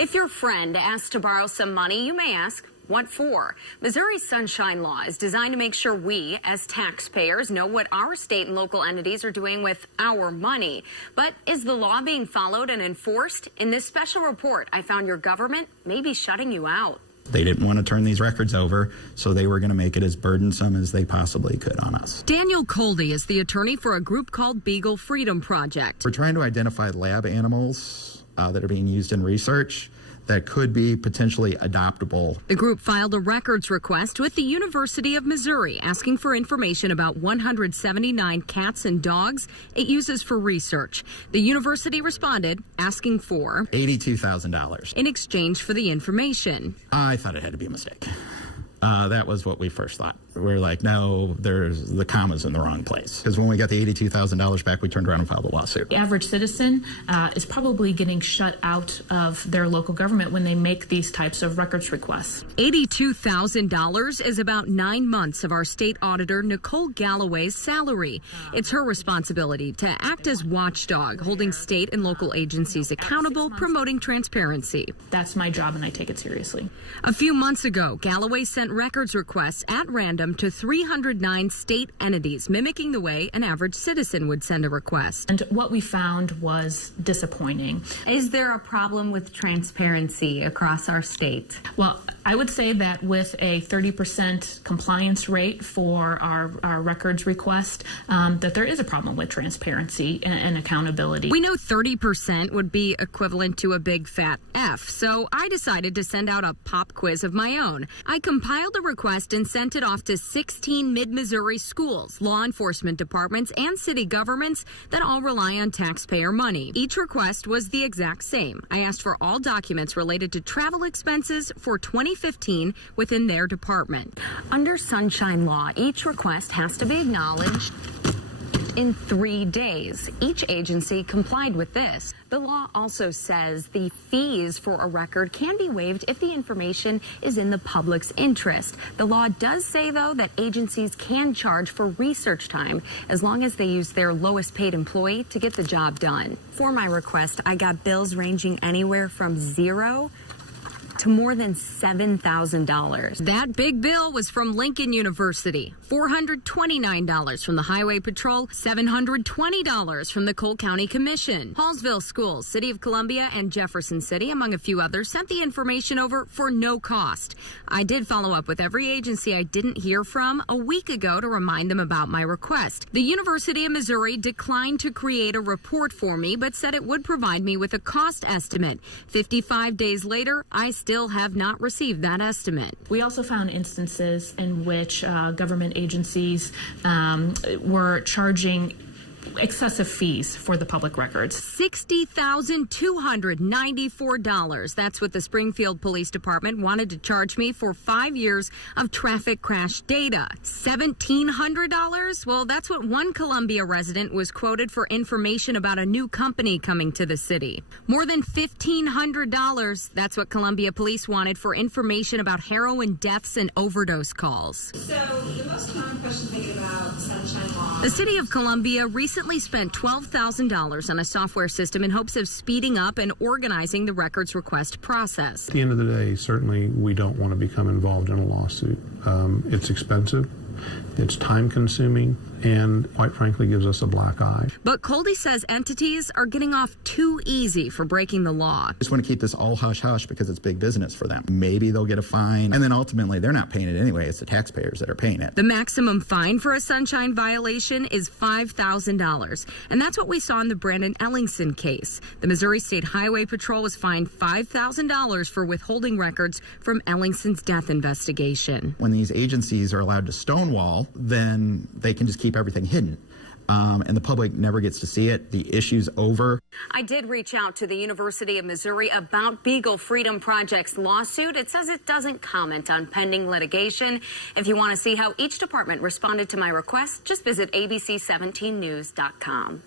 If your friend asks to borrow some money, you may ask, what for? Missouri's Sunshine Law is designed to make sure we, as taxpayers, know what our state and local entities are doing with our money. But is the law being followed and enforced? In this special report, I found your government may be shutting you out. They didn't want to turn these records over, so they were going to make it as burdensome as they possibly could on us. Daniel Coldy is the attorney for a group called Beagle Freedom Project. We're trying to identify lab animals that are being used in research that could be potentially adoptable. The group filed a records request with the University of Missouri asking for information about 179 cats and dogs it uses for research. The university responded asking for $82,000 in exchange for the information. I thought it had to be a mistake. That was what we first thought. We were like, no, there's the comma's in the wrong place. Because when we got the $82,000 back, we turned around and filed a lawsuit. The average citizen is probably getting shut out of their local government when they make these types of records requests. $82,000 is about 9 months of our state auditor Nicole Galloway's salary. It's her responsibility to act as watchdog, holding state and local agencies accountable, promoting transparency. That's my job, and I take it seriously. A few months ago, Galloway sent records requests at random to 309 state entities, mimicking the way an average citizen would send a request. And what we found was disappointing. Is there a problem with transparency across our state? Well, I would say that with a 30% compliance rate for our records request, that there is a problem with transparency and accountability. We know 30% would be equivalent to a big fat F, so I decided to send out a pop quiz of my own. I compiled a request and sent it off to 16 mid-Missouri schools, law enforcement departments, and city governments that all rely on taxpayer money. Each request was the exact same. I asked for all documents related to travel expenses for 2015 within their department. Under Sunshine Law, each request has to be acknowledged in 3 days. Each agency complied with this. The law also says the fees for a record can be waived if the information is in the public's interest. The law does say, though, that agencies can charge for research time as long as they use their lowest paid employee to get the job done. For my request, I got bills ranging anywhere from $0 to more than $7,000. That big bill was from Lincoln University, $429 from the Highway Patrol, $720 from the Cole County Commission. Hallsville Schools, City of Columbia, and Jefferson City, among a few others, sent the information over for no cost. I did follow up with every agency I didn't hear from a week ago to remind them about my request. The University of Missouri declined to create a report for me, but said it would provide me with a cost estimate. 55 days later, I still have not received that estimate. We also found instances in which government agencies were charging excessive fees for the public records. $60,294. That's what the Springfield Police Department wanted to charge me for 5 years of traffic crash data. $1,700? Well, that's what one Columbia resident was quoted for information about a new company coming to the city. More than $1,500. That's what Columbia Police wanted for information about heroin deaths and overdose calls. So the most common question they get about Sunshine Law. The City of Columbia recently spent $12,000 on a software system in hopes of speeding up and organizing the records request process. At the end of the day, certainly we don't want to become involved in a lawsuit. It's expensive, it's time-consuming, and quite frankly gives us a black eye. But Coldy says entities are getting off too easy for breaking the law. Just want to keep this all hush-hush because it's big business for them. Maybe they'll get a fine, and then ultimately they're not paying it anyway. It's the taxpayers that are paying it. The maximum fine for a Sunshine violation is $5,000, and that's what we saw in the Brandon Ellingson case. The Missouri State Highway Patrol was fined $5,000 for withholding records from Ellingson's death investigation. When these agencies are allowed to stonewall, then they can just keep everything hidden. And the public never gets to see it. The issue's over. I did reach out to the University of Missouri about Beagle Freedom Project's lawsuit. It says it doesn't comment on pending litigation. If you want to see how each department responded to my request, just visit abc17news.com.